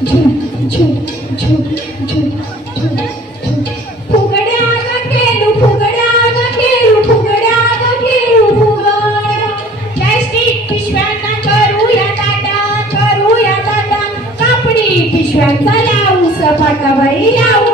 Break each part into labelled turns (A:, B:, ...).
A: झुक झुक झुक झुक झुक फुगड्या अगं खेळू फुगड्या अगं खेळू फुगड्या अगं खेळू फुगड्या प्लास्टिक पिशव्यांना करूया ताटा करूया ताटा कापडी पिशव्यांचा लावू सपाटा बाई लावू.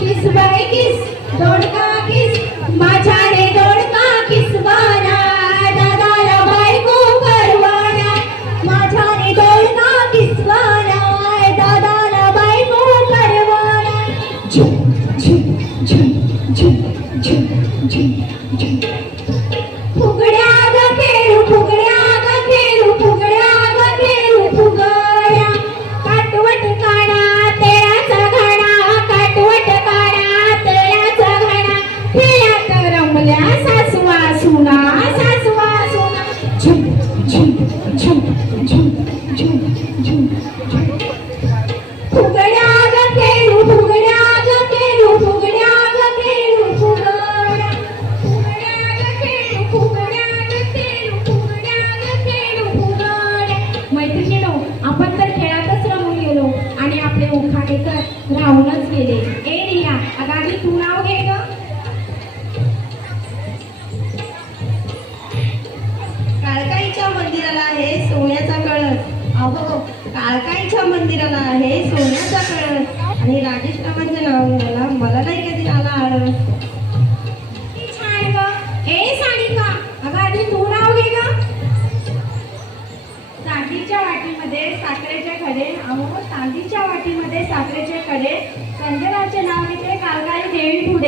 A: किस बाय किस दौड़ का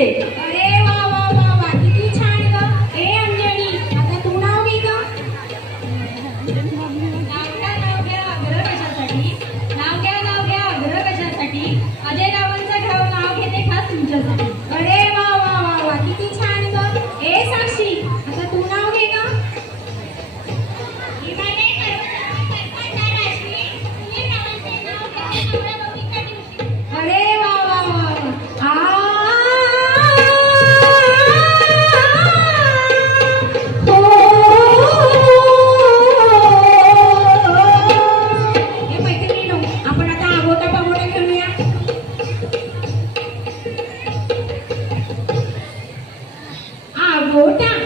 A: হবে đồ.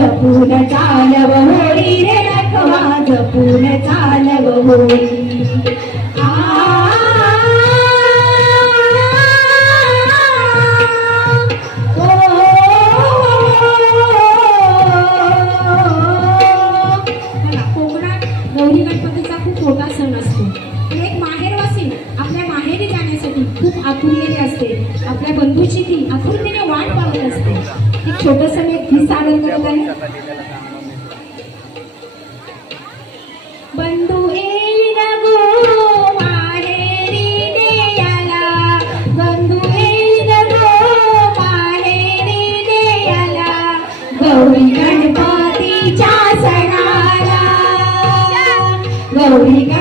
A: जपून चालव होळी रे नखवा जपून चालव होळी pública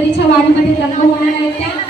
A: पंढरीच्या वाडीमध्ये लग्न होणार आहेत त्या